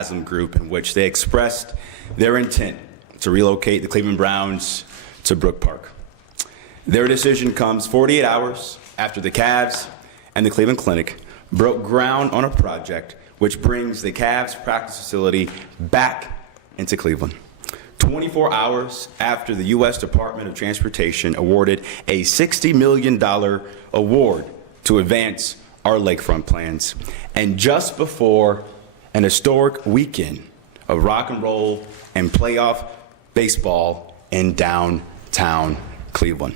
Group in which they expressed their intent to relocate the Cleveland Browns to Brook Park. Their decision comes 48 hours after the Cavs and the Cleveland Clinic broke ground on a project which brings the Cavs practice facility back into Cleveland. 24 hours after the U.S. Department of Transportation awarded a $60 million award to advance our lakefront plans, and just before an historic weekend of rock and roll and playoff baseball in downtown Cleveland.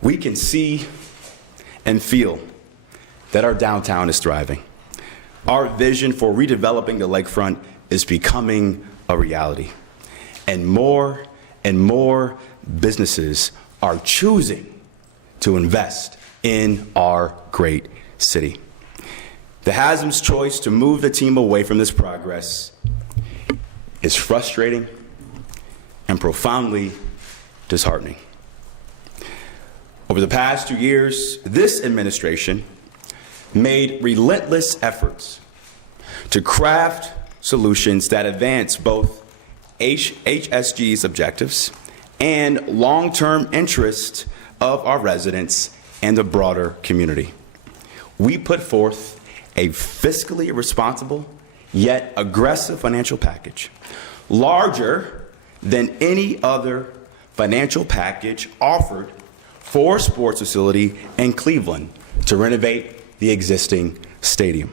We can see and feel that our downtown is thriving. Our vision for redeveloping the lakefront is becoming a reality. And more businesses are choosing to invest in our great city. The Haslam's choice to move the team away from this progress is frustrating and profoundly disheartening. Over the past 2 years, this administration made relentless efforts to craft solutions that advance both HSG's objectives and long-term interests of our residents and the broader community. We put forth a fiscally responsible yet aggressive financial package, larger than any other financial package offered for a sports facility in Cleveland to renovate the existing stadium.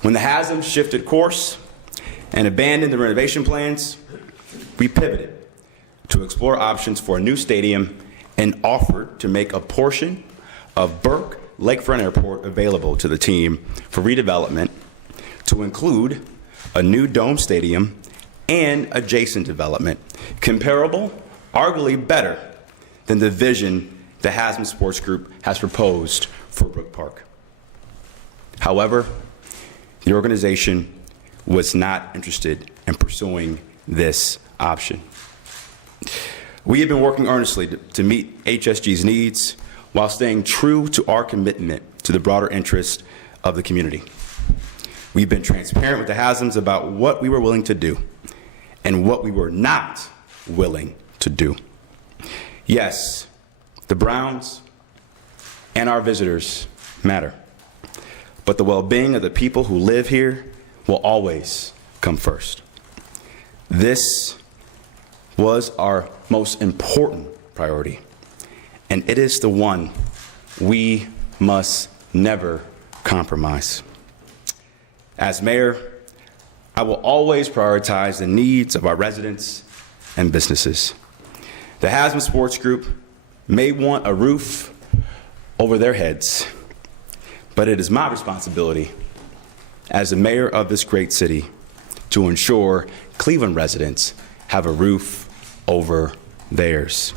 When the Haslams shifted course and abandoned the renovation plans, we pivoted to explore options for a new stadium and offered to make a portion of Burke Lakefront Airport available to the team for redevelopment to include a new dome stadium and adjacent development, comparable, arguably better, than the vision the Haslam Sports Group has proposed for Brook Park. However, the organization was not interested in pursuing this option. We have been working earnestly to meet HSG's needs while staying true to our commitment to the broader interest of the community. We've been transparent with the Haslams about what we were willing to do and what we were not willing to do. Yes, the Browns and our visitors matter, but the well-being of the people who live here will always come first. This was our most important priority, and it is the one we must never compromise. As mayor, I will always prioritize the needs of our residents and businesses. The Haslam Sports Group may want a roof over their heads, but it is my responsibility as the mayor of this great city to ensure Cleveland residents have a roof over theirs.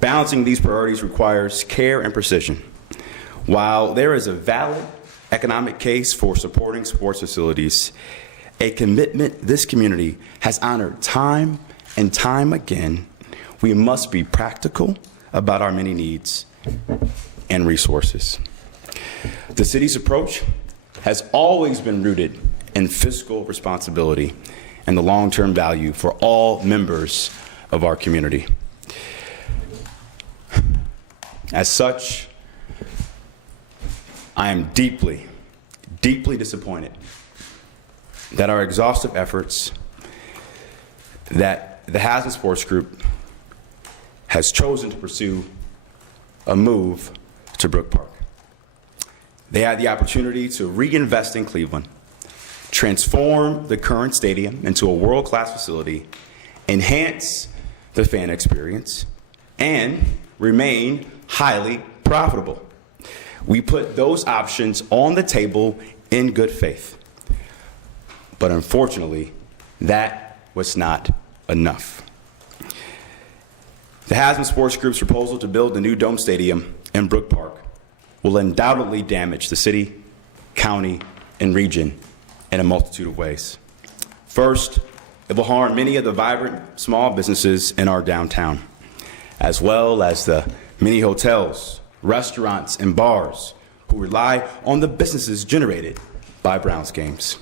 Balancing these priorities requires care and precision. While there is a valid economic case for supporting sports facilities, a commitment this community has honored time and time again, we must be practical about our many needs and resources. The city's approach has always been rooted in fiscal responsibility and the long-term value for all members of our community. As such, I am deeply disappointed that our exhaustive efforts, that the Haslam Sports Group has chosen to pursue a move to Brook Park. They had the opportunity to reinvest in Cleveland, transform the current stadium into a world-class facility, enhance the fan experience, and remain highly profitable. We put those options on the table in good faith. But unfortunately, that was not enough. The Haslam Sports Group's proposal to build the new dome stadium in Brook Park will undoubtedly damage the city, county, and region in a multitude of ways. First, it will harm many of the vibrant small businesses in our downtown, as well as the many hotels, restaurants, and bars who rely on the businesses generated by Browns games.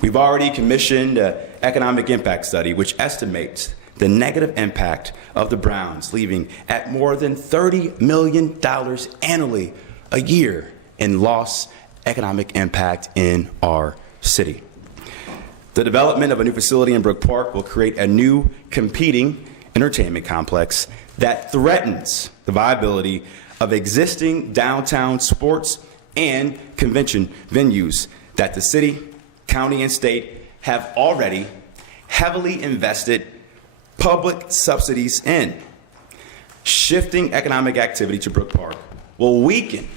We've already commissioned an economic impact study which estimates the negative impact of the Browns leaving at more than $30 million annually a year in lost economic impact in our city. The development of a new facility in Brook Park will create a new competing entertainment complex that threatens the viability of existing downtown sports and convention venues that the city, county, and state have already heavily invested public subsidies in. Shifting economic activity to Brook Park will weaken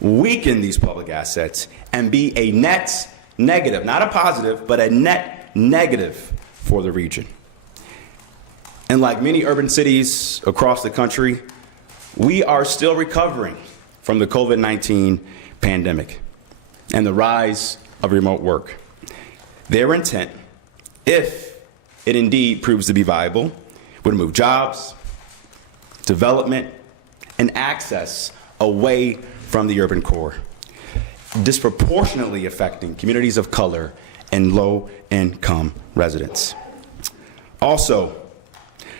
these public assets and be a net negative, not a positive, but a net negative for the region. And like many urban cities across the country, we are still recovering from the COVID-19 pandemic and the rise of remote work. Their intent, if it indeed proves to be viable, would move jobs, development, and access away from the urban core, disproportionately affecting communities of color and low-income residents. Also,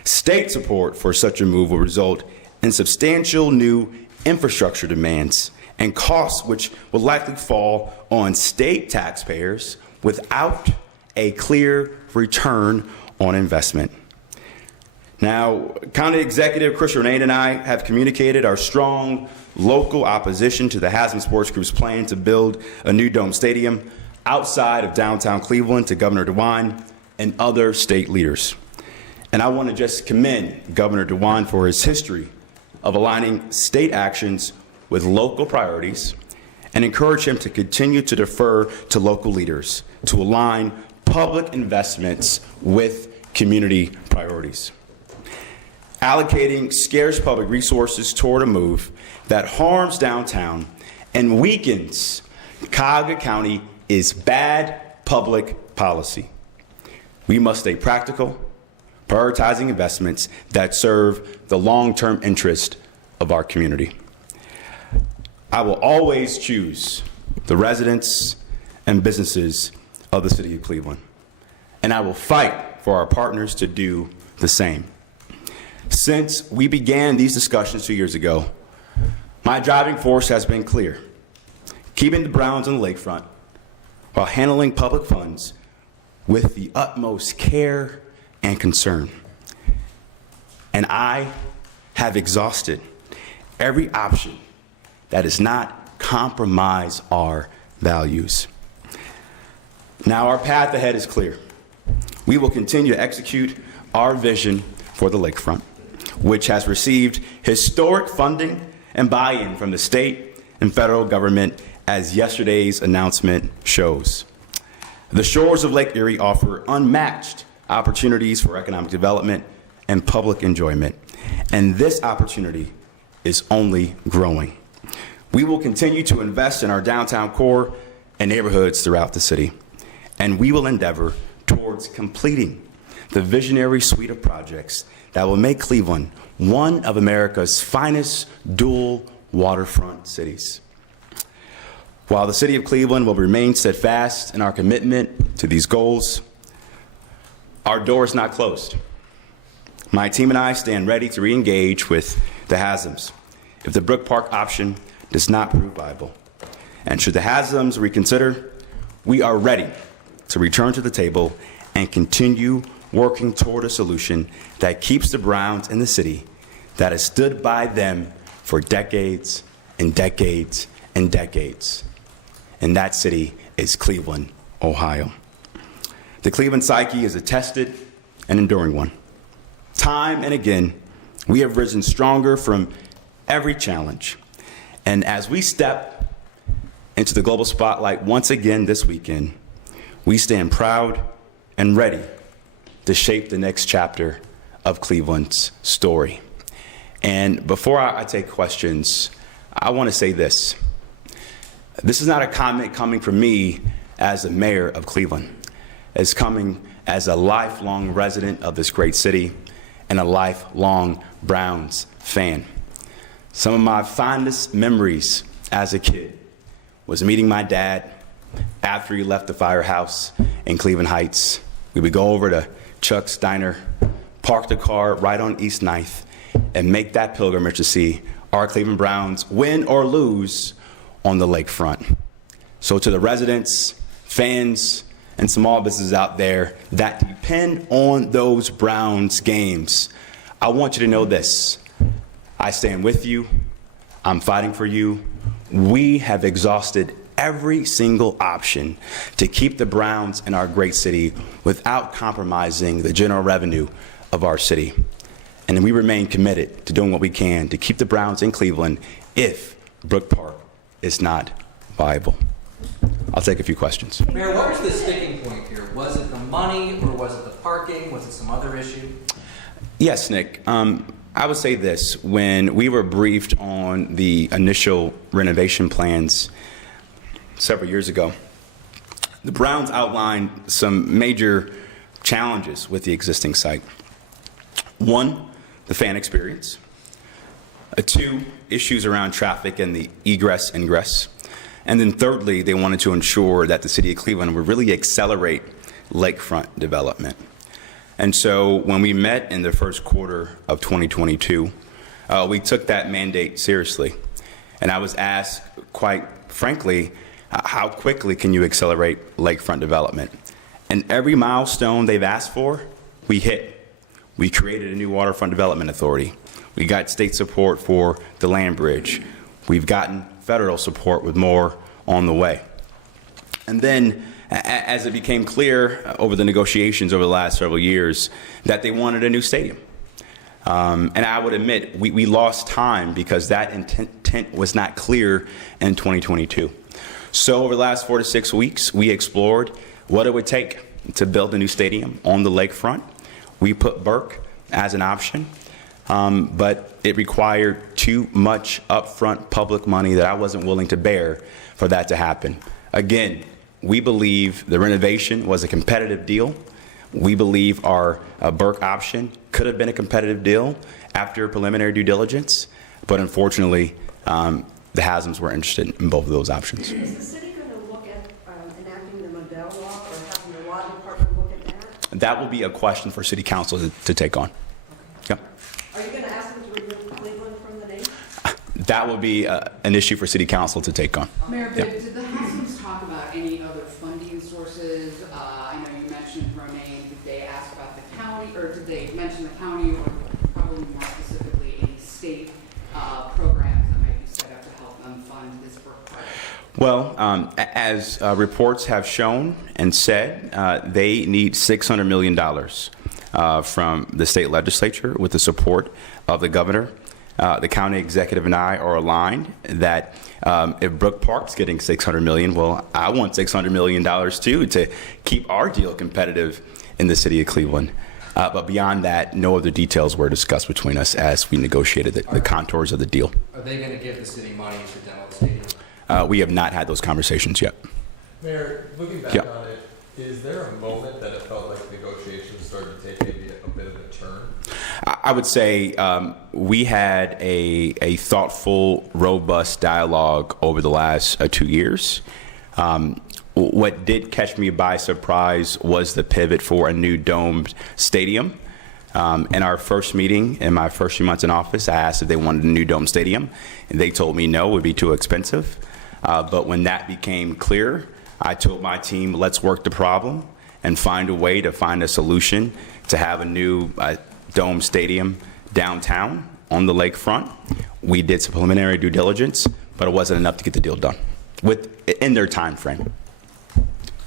state support for such a move will result in substantial new infrastructure demands and costs which will likely fall on state taxpayers without a clear return on investment. Now, County Executive Chris Renane and I have communicated our strong local opposition to the Haslam Sports Group's plan to build a new dome stadium outside of downtown Cleveland to Governor DeWine and other state leaders. And I want to just commend Governor DeWine for his history of aligning state actions with local priorities and encourage him to continue to defer to local leaders to align public investments with community priorities. Allocating scarce public resources toward a move that harms downtown and weakens Cuyahoga County is bad public policy. We must stay practical, prioritizing investments that serve the long-term interest of our community. I will always choose the residents and businesses of the city of Cleveland, and I will fight for our partners to do the same. Since we began these discussions 2 years ago, my driving force has been clear: keeping the Browns on the lakefront while handling public funds with the utmost care and concern. And I have exhausted every option that does not compromise our values. Now our path ahead is clear. We will continue to execute our vision for the lakefront, which has received historic funding and buy-in from the state and federal government, as yesterday's announcement shows. The shores of Lake Erie offer unmatched opportunities for economic development and public enjoyment, and this opportunity is only growing. We will continue to invest in our downtown core and neighborhoods throughout the city, and we will endeavor towards completing the visionary suite of projects that will make Cleveland one of America's finest dual waterfront cities. While the city of Cleveland will remain steadfast in our commitment to these goals, our door is not closed. My team and I stand ready to re-engage with the Haslams if the Brook Park option does not prove viable. And should the Haslams reconsider, we are ready to return to the table and continue working toward a solution that keeps the Browns in the city that has stood by them for decades and decades and decades. And that city is Cleveland, Ohio. The Cleveland psyche is a tested and enduring one. Time and again, we have risen stronger from every challenge. And as we step into the global spotlight once again this weekend, we stand proud and ready to shape the next chapter of Cleveland's story. And before I take questions, I want to say this. This is not a comment coming from me as the mayor of Cleveland. It's coming as a lifelong resident of this great city and a lifelong Browns fan. Some of my fondest memories as a kid was meeting my dad after you left the firehouse in Cleveland Heights, we would go over to Chuck's Diner, park the car right on East 9th, and make that pilgrimage to see our Cleveland Browns win or lose on the lakefront. So to the residents, fans, and small businesses out there that depend on those Browns games, I want you to know this. I stand with you. I'm fighting for you. We have exhausted every single option to keep the Browns in our great city without compromising the general revenue of our city. And we remain committed to doing what we can to keep the Browns in Cleveland if Brook Park is not viable. I'll take a few questions. Mayor, what was the sticking point here? Was it the money, or was it the parking? Was it some other issue? Yes, Nick. I would say this. When we were briefed on the initial renovation plans several years ago, the Browns outlined some major challenges with the existing site. One, the fan experience. Two, issues around traffic and the egress, ingress. And then thirdly, they wanted to ensure that the city of Cleveland would really accelerate lakefront development. And so when we met in the first quarter of 2022, we took that mandate seriously. And I was asked, quite frankly, how quickly can you accelerate lakefront development? And every milestone they've asked for, we hit. We created a new waterfront development authority. We got state support for the land bridge. We've gotten federal support with more on the way. And then as it became clear over the negotiations over the last several years that they wanted a new stadium. And I would admit we lost time because that intent was not clear in 2022. So over the last 4 to 6 weeks, we explored what it would take to build a new stadium on the lakefront. We put Burke as an option, but it required too much upfront public money that I wasn't willing to bear for that to happen. Again, we believe the renovation was a competitive deal. We believe our Burke option could have been a competitive deal after preliminary due diligence, but unfortunately, the Haslam's were interested in both of those options. Is the city going to look at enacting the Modell law or having the law department look at that? That will be a question for City Council to take on. Yep. Are you going to ask them to remove Cleveland from the name? That will be an issue for City Council to take on. Mayor, Yeah. did the Haslam's talk about any other funding sources? I know you mentioned Romaine. Did they ask about the county, or did they mention the county, or probably more specifically any state programs that might be set up to help them fund this Brook Park? Well, as reports have shown and said, they need $600 million from the state legislature with the support of the governor. The county executive and I are aligned that if Brook Park's getting $600 million, well, I want $600 million too to keep our deal competitive in the city of Cleveland. But beyond that, no other details were discussed between us as we negotiated the contours of the deal. Are they going to give the city money to demo the stadium? We have not had those conversations yet. Mayor, looking back on it, is there a moment that it felt like negotiations started to take maybe a bit of a turn? I would say we had a thoughtful, robust dialogue over the last 2 years. What did catch me by surprise was the pivot for a new domed stadium. In our first meeting, in my first few months in office, I asked if they wanted a new dome stadium, and they told me no, it would be too expensive. But when that became clear, I told my team, let's work the problem and find a way to find a solution to have a new dome stadium downtown on the lakefront. We did some preliminary due diligence, but it wasn't enough to get the deal done in their time frame.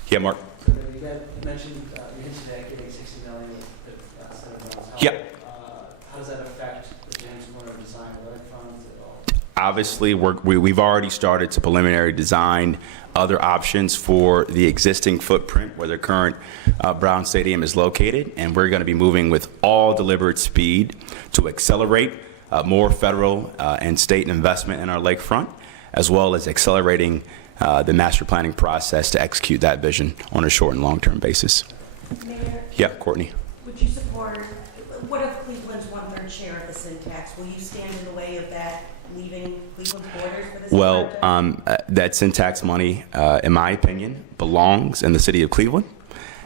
Yeah, Mark. So then you mentioned you hinted at giving $60 million instead of help. Yep. How does that affect the James Warner design of electrons at all? Obviously, we've already started to preliminary design other options for the existing footprint where the current Brown Stadium is located, and we're going to be moving with all deliberate speed to accelerate more federal and state investment in our lakefront, as well as accelerating the master planning process to execute that vision on a short and long-term basis. Mayor, Yeah, Courtney. would you support, what if Cleveland's 1/3 share of the syntax? Will you stand in the way of that leaving Cleveland's borders for this Well, project? that syntax money, in my opinion, belongs in the city of Cleveland,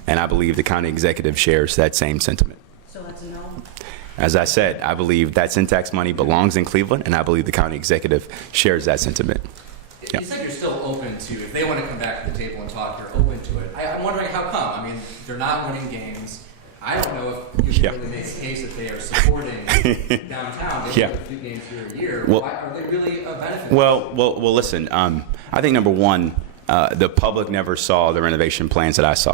and I believe the county executive shares that same sentiment. So that's a no? As I said, I believe that syntax money belongs in Cleveland, and I believe the county executive shares that sentiment. Yeah. You said you're still open to, if they want to come back to the table and talk, you're open to it. I'm wondering how come? I mean, they're not winning games. I don't know if you can Yeah. really make a case that they are supporting downtown. They Yeah. win a few games here a year. Well- Why are they really a benefit? Well, listen, I think number one, the public never saw the renovation plans that I saw.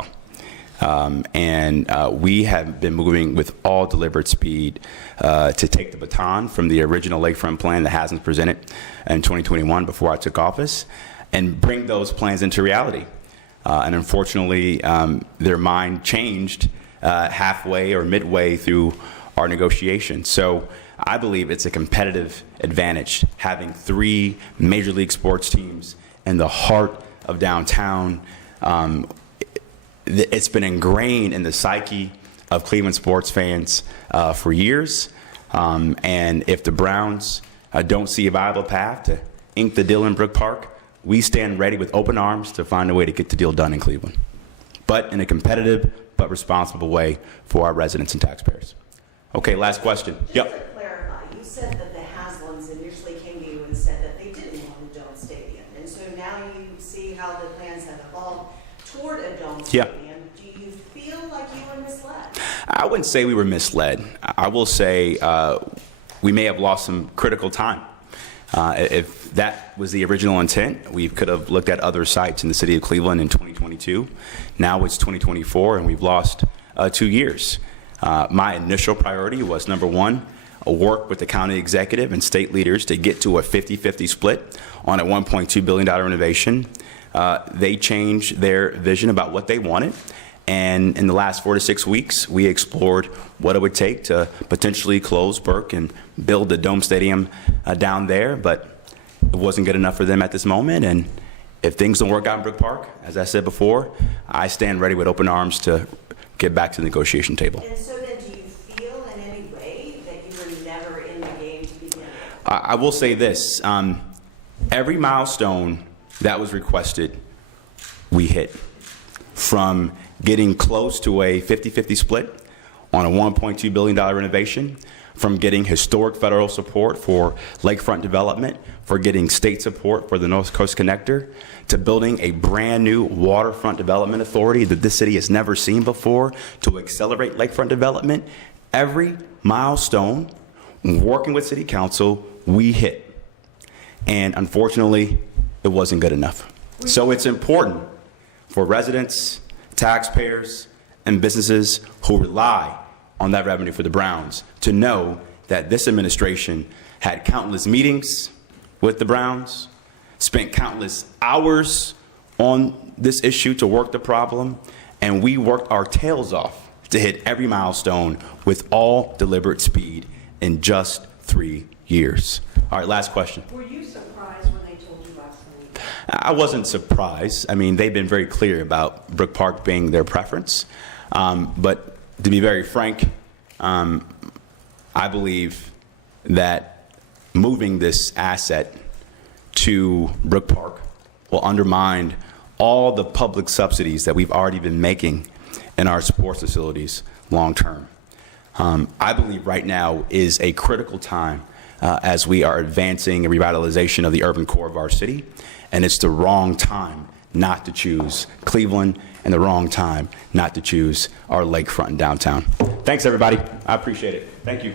We have been moving with all deliberate speed to take the baton from the original lakefront plan that hasn't presented in 2021 before I took office and bring those plans into reality. And unfortunately, their mind changed halfway or midway through our negotiations. So I believe it's a competitive advantage having 3 major league sports teams in the heart of downtown. It's been ingrained in the psyche of Cleveland sports fans for years. And if the Browns don't see a viable path to ink the deal in Brook Park, we stand ready with open arms to find a way to get the deal done in Cleveland, but in a competitive but responsible way for our residents and taxpayers. Okay, last question. Just Yep. to clarify, you said that the Haslams initially came to you and said that they didn't want a dome stadium. And so now you see how the plans have evolved toward a dome Yeah. stadium. Do you feel like you were misled? I wouldn't say we were misled. I will say we may have lost some critical time. If that was the original intent, we could have looked at other sites in the city of Cleveland in 2022. Now it's 2024, and we've lost 2 years. My initial priority was, number one, work with the county executive and state leaders to get to a 50-50 split on a $1.2 billion renovation. They changed their vision about what they wanted. And in the last 4 to 6 weeks, we explored what it would take to potentially close Burke and build the Dome Stadium down there, but it wasn't good enough for them at this moment. And if things don't work out in Brook Park, as I said before, I stand ready with open arms to get back to the negotiation table. And so then do you feel in any way that you were never in the game to begin with? I will say this, every milestone that was requested, we hit. From getting close to a 50-50 split on a $1.2 billion renovation, from getting historic federal support for lakefront development, for getting state support for the North Coast Connector, to building a brand new waterfront development authority that this city has never seen before to accelerate lakefront development. Every milestone, working with city council, we hit. And unfortunately, it wasn't good enough. So it's important for residents, taxpayers, and businesses who rely on that revenue for the Browns to know that this administration had countless meetings with the Browns, spent countless hours on this issue to work the problem, and we worked our tails off to hit every milestone with all deliberate speed in just 3 years. All right, last question. Were you surprised when they told you last night? I wasn't surprised. I mean, they've been very clear about Brook Park being their preference. But to be very frank, I believe that moving this asset to Brook Park will undermine all the public subsidies that we've already been making in our sports facilities long term. I believe right now is a critical time as we are advancing a revitalization of the urban core of our city, and it's the wrong time not to choose Cleveland and the wrong time not to choose our lakefront and downtown. Thanks, everybody. I appreciate it. Thank you.